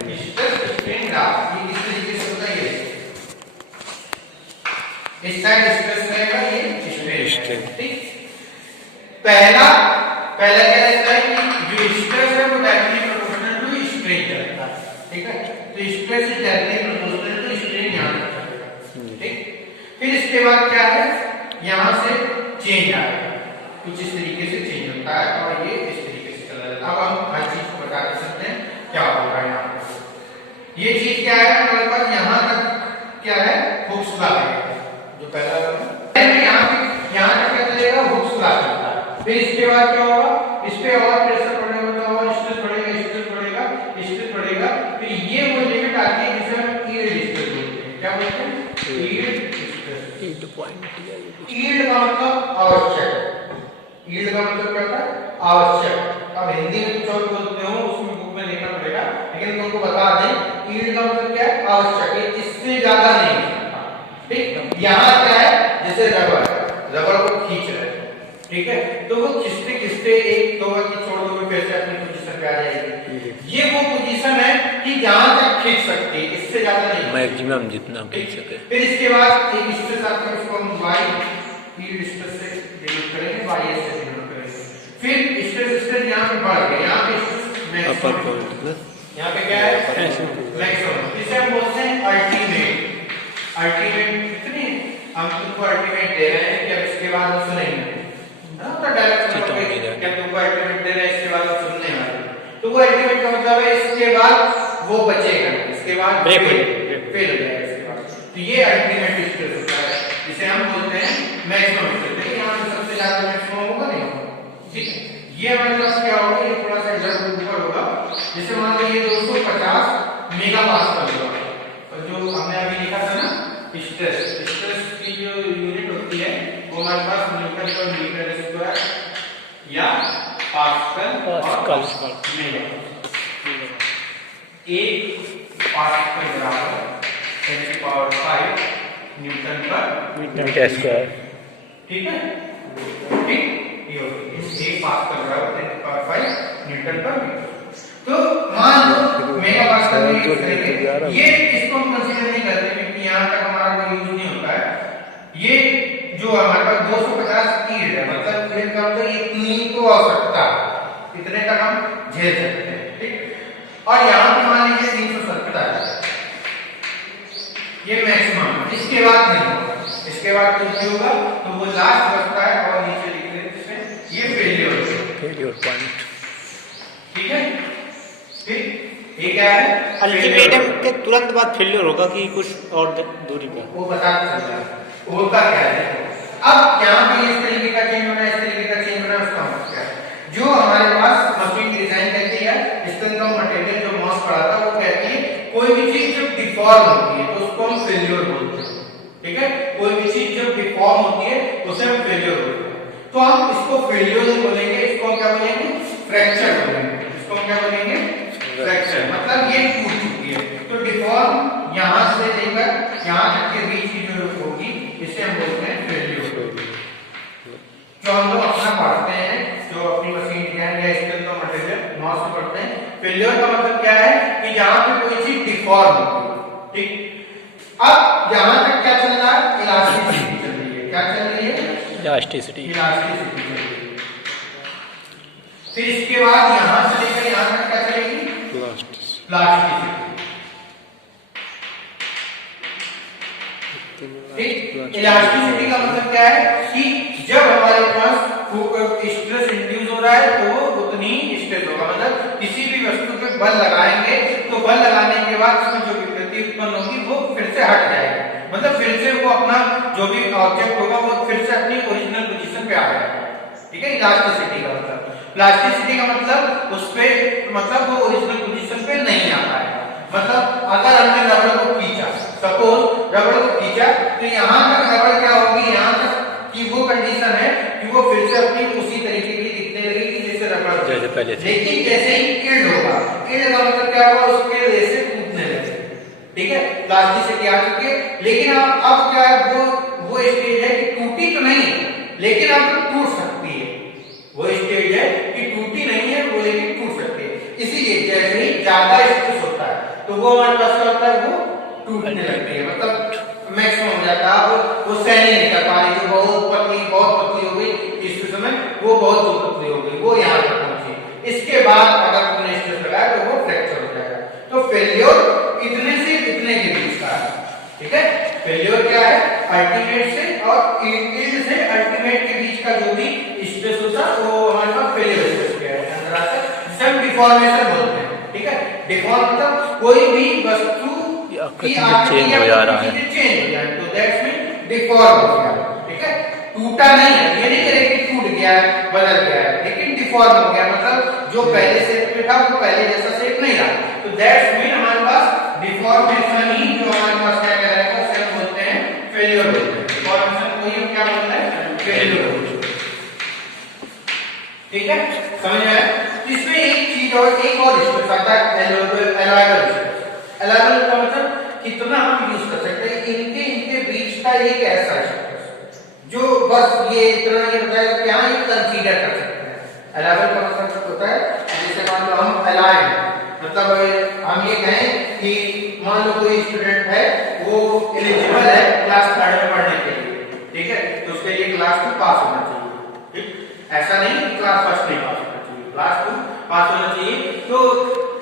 Stress strain graph ये किस तरीके से होता है, इस साइड स्ट्रेस रहेगा, ये स्ट्रेन। ठीक, पहला क्या रहता है कि जो स्ट्रेस है वो डायरेक्टली प्रोपोर्शनल टू स्ट्रेन रहता है। ठीक है, तो stress is directly proportional to strain यहां पर। ठीक, फिर इसके बाद क्या है, यहां से चेंज आएगा, कुछ इस तरीके से चेंज होता है और ये इस तरीके से चला जाता है। अब हम हर चीज को बता सकते हैं क्या होगा। यहाँ पर ये चीज क्या है, हमारे पास यहाँ तक क्या है, हुक्स लगेगा, जो पहला यहाँ तक क्या चलेगा, हुक्स लगेगा। फिर इसके बाद क्या होगा, इस पे और प्रेशर पड़ने वाला होगा, स्ट्रेस पड़ेगा। फिर ये वो लिमिट आती है जिसे हम यील्ड स्ट्रेस बोलते हैं। क्या बोलते हैं, यील्ड स्ट्रेस। यील्ड का मतलब आवश्यक, यील्ड का मतलब क्या होता है, आवश्यक। अब हिंदी में कुछ और बोलते हो, उसमें बुक में लिखना पड़ेगा, लेकिन तुमको बता दें यील्ड का मतलब क्या है, आवश्यक, इससे ज्यादा नहीं। ठीक, यहाँ क्या है, जैसे रबड़ को खींच रहे हैं, ठीक है, तो वो खिसते एक दो बार छोड़ दोगे, फिर से अपनी पोजीशन पे आ जाएगी। ये वो पोजीशन है कि जहां तक खींच सकती है, इससे ज्यादा नहीं, मैक्सिमम जितना खींच सके। फिर इसके बाद एक स्ट्रेस आता है, उसको हम वाई फील्ड स्ट्रेस से डिनोट करेंगे, वाई से डिनोट करेंगे। फिर स्ट्रेस यहाँ पे बढ़ गया, यहाँ पे मैक्सिमम, यहाँ पे क्या है, मैक्सिमम, जिसे हम बोलते हैं अल्टीमेट। कितनी हम तुमको अल्टीमेट दे रहे हैं कि अब इसके बाद हम सुनेंगे ना, तो डायरेक्ट क्या तुमको अल्टीमेट दे रहे हैं, इसके बाद हम सुनने वाले, तो वो अल्टीमेट का मतलब है इसके बाद वो बचेगा, इसके बाद फेल हो जाएगा इसके बाद। तो ये अल्टीमेट स्ट्रेस होता है, जिसे हम बोलते हैं मैक्सिमम स्ट्रेस। देखिए यहाँ पे सबसे ज्यादा मैक्सिमम होगा नहीं होगा। ठीक है, ये हमारे पास क्या होगा, ये थोड़ा सा इधर ऊपर होगा, जैसे मान लो ये 250 मेगापास्कल होगा, और जो हमने अभी लिखा था ना स्ट्रेस की जो यूनिट होती है वो हमारे पास न्यूटन पर मीटर स्क्वायर या पास्कल और मेगा। एक पास्कल बराबर 10⁵ न्यूटन पर मीटर स्क्वायर। ठीक है, ठीक, ये एक पास्कल बराबर 10⁵ न्यूटन पर मीटर। तो मान लो मेगा पास्कल में यूज करेंगे, ये इसको हम कंसीडर नहीं करते क्योंकि यहाँ तक हमारा कोई यूज नहीं होता है। ये जो हमारे पास 250 यील्ड है, मतलब यील्ड का मतलब इतनी तो आवश्यकता, इतने तक हम झेल सकते हैं। ठीक, और यहाँ पे मान लीजिए 370 है, ये मैक्सिमम, इसके बाद नहीं होगा, इसके बाद कुछ भी होगा तो वो लास्ट बचता है, और नीचे लिख देते हैं ये फेलियर पॉइंट। ठीक है, ठीक, ये क्या है, अल्टीमेटम के तुरंत बाद फेलियर होगा कि कुछ और दूरी पर, वो बता सकता है होता क्या है। अब यहाँ पे इस तरीके का चेंज होना है, इस तरीके का चेंज होना है, उसका मतलब क्या है, जो हमारे पास मशीन डिजाइन कहती है, स्ट्रेंथ ऑफ मटेरियल जो मॉस पढ़ा था वो कहती है कोई भी चीज जब डिफॉर्म होती है तो उसको हम फेल्योर बोलते हैं। ठीक है, कोई भी चीज जब डिफॉर्म होती है उसे हम फेल्योर बोलते हैं। तो हम इसको फेल्योर नहीं बोलेंगे, इसको हम क्या बोलेंगे, फ्रैक्चर बोलेंगे। इसको हम क्या बोलेंगे, फ्रैक्चर, मतलब ये टूट चुकी है। तो डिफॉर्म यहाँ से लेकर यहाँ तक के बीच की जो होगी इसे हम बोलते हैं फेल्योर। जो हम लोग अपना पढ़ते हैं, जो अपनी मशीन डिजाइन या स्ट्रेंथ ऑफ मटेरियल मॉस में पढ़ते हैं, फेल्योर का मतलब क्या है कि जहां पे कोई चीज डिफॉर्म होती है। ठीक, अब यहां तक क्या चल रहा है, इलास्टिसिटी चल रही है। क्या चल रही है, इलास्टिसिटी चल रही है। फिर इसके बाद यहां से लेकर यहां तक क्या चलेगी, प्लास्टिसिटी। ठीक, इलास्टिसिटी का मतलब क्या है कि जब हमारे पास स्ट्रेस इंड्यूस हो रहा है तो वो उतनी स्ट्रेस होगा, मतलब किसी भी वस्तु पे बल लगाएंगे तो बल लगाने के बाद उसमें जो विकृति उत्पन्न होगी वो फिर से हट जाएगी, मतलब फिर से वो अपना जो भी ऑब्जेक्ट होगा वो फिर से अपनी ओरिजिनल पोजीशन पे आ जाएगा। ठीक है, इलास्टिसिटी का मतलब, प्लास्टिसिटी का मतलब उस पे मतलब वो ओरिजिनल पोजीशन पे नहीं आ पाएगा। मतलब अगर हमने रबड़ को खींचा, सपोज रबड़ को खींचा, तो यहाँ तक रबड़ क्या होगी, यहाँ तक की वो कंडीशन है कि वो फिर से अपनी उसी तरीके की दिखने लगेगी जैसे रबड़ जैसे पहले। लेकिन जैसे ही यील्ड होगा, यील्ड का मतलब क्या होगा, उसके रेसे टूटने लगेंगे। ठीक है, प्लास्टिसिटी आ चुकी है, लेकिन अब क्या है, वो स्टेज है कि टूटी तो नहीं लेकिन अब टूट सकती है। वो स्टेज है कि टूटी नहीं है वो, लेकिन टूट सकती है। इसीलिए जैसे ही ज्यादा स्ट्रेस होता है तो वो हमारे पास क्या होता है, वो टूटने लगती है, मतलब मैक्सिमम हो जाता है। अब वो सहन ही नहीं कर पा रही, जो बहुत पतली हो गई इस समय, वो बहुत पतली हो गई, वो यहाँ तक पहुंची। इसके बाद अगर तुमने स्ट्रेस लगाया तो वो फ्रैक्चर हो जाएगा। तो फेल्योर इतने से इतने के बीच का है, ठीक है। फेल्योर क्या है, अल्टीमेट से और यील्ड से अल्टीमेट के बीच का जो भी स्ट्रेस होता है वो हमारे पास फेल्योर स्ट्रेस के अंदर आता है, जिसे हम डिफॉर्मेशन बोलते हैं, ठीक है। डिफॉर्म मतलब कोई भी वस्तु की आकृति चेंज हो जा रहा है, चेंज हो जाए, तो दैट्स मीन डिफॉर्म हो गया, ठीक है। टूटा नहीं है, ये नहीं करें कि टूट गया है, बदल गया है, लेकिन डिफॉर्म हो गया, मतलब जो पहले शेप में था वो पहले जैसा शेप नहीं रहा, तो दैट्स मीन हमारे पास डिफॉर्मेशन ही जो हमारे पास क्या कहलाएगा, उसे हम बोलते हैं फेल्योर बोलते हैं। डिफॉर्मेशन को ही हम क्या बोलते हैं, फेल्योर बोलते हैं, ठीक है, समझ में आया। इसमें एक चीज और एक और स्ट्रेस आता है, एलॉयबल स्ट्रेस। एलॉयबल का मतलब कितना हम यूज कर सकते हैं, इनके बीच का एक ऐसा स्ट्रेस जो बस ये इतना ये बताएगा कि हाँ ये कंसीडर कर सकते हैं। एलॉयबल का मतलब होता है, जैसे मान लो हम अलाइव, मतलब हम ये कहें कि मान लो कोई स्टूडेंट है, वो एलिजिबल है क्लास 3 में पढ़ने के लिए, ठीक है, तो उसके लिए क्लास 2 पास होना चाहिए, ठीक। ऐसा नहीं कि क्लास फर्स्ट नहीं पास होना चाहिए, क्लास 2 पास होना चाहिए। तो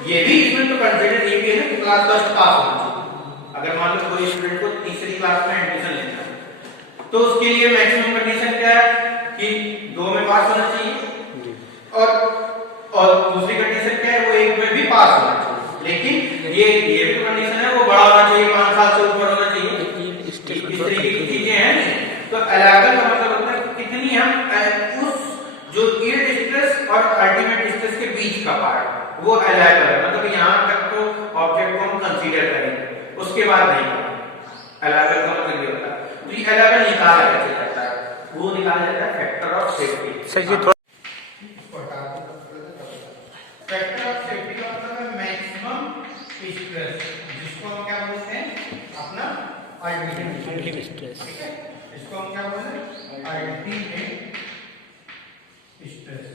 ये भी इसमें तो कंसीडर ये भी है ना कि क्लास फर्स्ट पास होना चाहिए। अगर मान लो कोई स्टूडेंट को तीसरी क्लास में एडमिशन लेना है, तो उसके लिए मैक्सिमम कंडीशन क्या है कि 2 में पास होना चाहिए, और दूसरी कंडीशन क्या है, वो 1 में भी पास होना चाहिए। लेकिन ये भी तो कंडीशन है, वो बड़ा होना चाहिए, 5 साल से ऊपर होना चाहिए, इस तरीके की चीजें हैं। तो एलॉयबल का मतलब होता है कि कितनी हम उस जो यील्ड स्ट्रेस और अल्टीमेट स्ट्रेस के बीच का पार्ट, वो एलॉयबल है, मतलब यहाँ तक तो ऑब्जेक्ट को हम कंसीडर करेंगे, उसके बाद नहीं। एलॉयबल का मतलब ये होता है, तो ये एलॉयबल निकाला कैसे जाता है, वो निकाला जाता है फैक्टर ऑफ सेफ्टी। सर ये फैक्टर ऑफ सेफ्टी का मतलब है मैक्सिमम स्ट्रेस, जिसको हम क्या बोलते हैं, अपना अल्टीमेट स्ट्रेस, ठीक है, इसको हम क्या बोलते हैं, अल्टीमेट स्ट्रेस,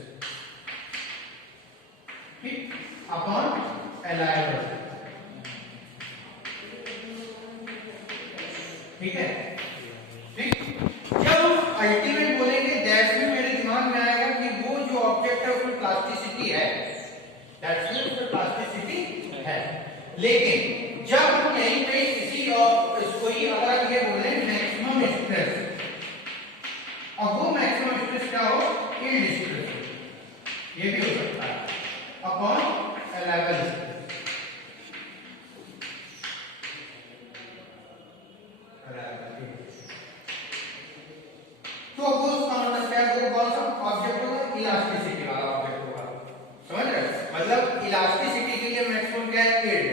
ठीक, अपॉन एलॉयबल, ठीक है, ठीक। जब हम अल्टीमेट बोलेंगे, दैट्स मीन मेरे दिमाग में आएगा कि वो जो ऑब्जेक्ट है उसमें प्लास्टिसिटी है, दैट्स मीन उसमें प्लास्टिसिटी है। लेकिन जब हम यहीं पे किसी और इसको ही अगर ये बोले मैक्सिमम स्ट्रेस, और वो मैक्सिमम स्ट्रेस क्या हो, यील्ड स्ट्रेस, ये भी हो सकता है, अपॉन एलॉयबल स्ट्रेस। तो वो उसका मतलब क्या है, वो कौन सा ऑब्जेक्ट होगा, इलास्टिसिटी वाला ऑब्जेक्ट होगा, समझ रहे, मतलब इलास्टिसिटी के लिए मैक्सिमम क्या है, यील्ड,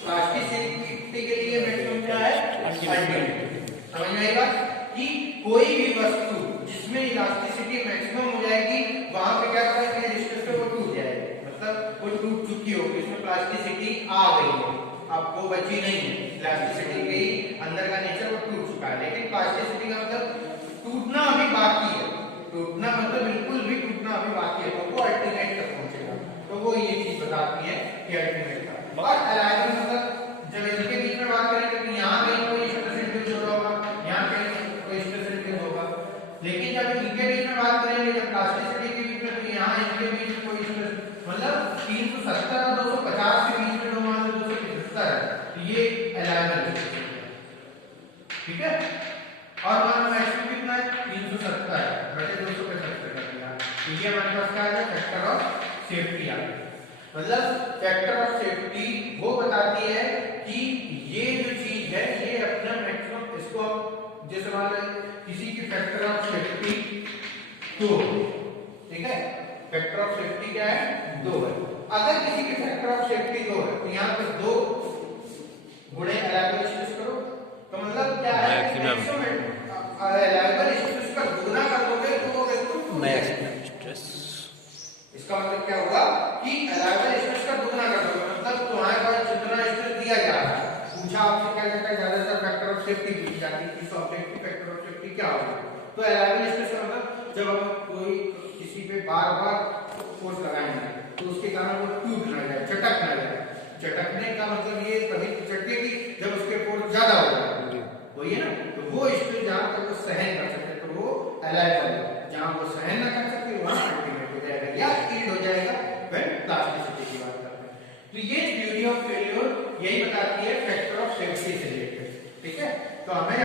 प्लास्टिसिटी के लिए मैक्सिमम क्या है, अल्टीमेट। समझ में आई बात, कि कोई भी वस्तु जिसमें इलास्टिसिटी मैक्सिमम हो जाएगी, वहां पे क्या करेंगे, स्ट्रेस पे वो टूट जाएगी, मतलब वो टूट चुकी होगी, उसमें प्लास्टिसिटी आ गई है, अब वो बची नहीं है, इलास्टिसिटी के अंदर का नेचर वो टूट चुका है। लेकिन प्लास्टिसिटी का मतलब टूटना अभी बाकी है, टूटना मतलब बिल्कुल भी टूटना अभी बाकी है, तो वो अल्टीमेट तक पहुंचेगा। तो वो ये चीज बताती है कि अल्टीमेट का। और एलॉयबल मतलब जब इनके बीच में बात करें तो यहाँ कहीं कोई स्ट्रेस इंड्यूस हो रहा होगा, यहाँ कहीं कोई स्ट्रेस इंड्यूस होगा, लेकिन जब इनके बीच में बात करेंगे, जब प्लास्टिसिटी के बीच में, तो यहाँ इनके बीच में कोई स्ट्रेस, मतलब 370 और 250 के बीच में, 2 मान लो 275 है, तो ये एलॉयबल, ठीक है। और मान लो मैक्सिमम कितना है, 370 बटे 275 कर दिया, तो ये हमारे पास क्या आ गया, फैक्टर ऑफ सेफ्टी आ गया। मतलब फैक्टर ऑफ सेफ्टी वो बताती है कि ये जो चीज है ये अपना मैक्सिमम, इसको जैसे मान लो किसी की फैक्टर ऑफ सेफ्टी 2, ठीक है, फैक्टर ऑफ सेफ्टी क्या है, 2 है। अगर किसी की फैक्टर ऑफ सेफ्टी 2 है, तो यहाँ पे 2 गुणे एलॉयबल स्ट्रेस करो, तो मतलब क्या है, मैक्सिमम एलॉयबल स्ट्रेस का गुना कर दोगे तो वो मैक्सिमम स्ट्रेस। इसका मतलब क्या होगा कि एलॉयबल स्ट्रेस का दुगना कर दोगे, मतलब तुम्हारे पास जितना स्ट्रेस दिया जा रहा है, पूछा आपसे क्या कहता है, ज्यादातर फैक्टर ऑफ सेफ्टी पूछी जाती है, इस ऑब्जेक्ट की फैक्टर ऑफ सेफ्टी क्या होगा, तो एलॉयबल स्ट्रेस का मतलब जब हम कोई किसी पे बार-बार फोर्स लगाएंगे तो उसके कारण वो टूट ना जाए, चटक ना जाए, चटकने का मतलब ये कभी चटकेगी जब उसके फोर्स ज्यादा होगा, वही है ना, तो वो स्ट्रेस जहां तक वो सहन कर सकते तो वो अलाइबल है, जहां वो सहन ना कर सकते वहां अल्टीमेट हो जाएगा या यील्ड हो जाएगा व्हेन प्लास्टिसिटी की बात करते हैं। तो ये थ्योरी ऑफ फेल्योर यही बताती है फैक्टर ऑफ सेफ्टी से रिलेटेड, ठीक है। तो हमें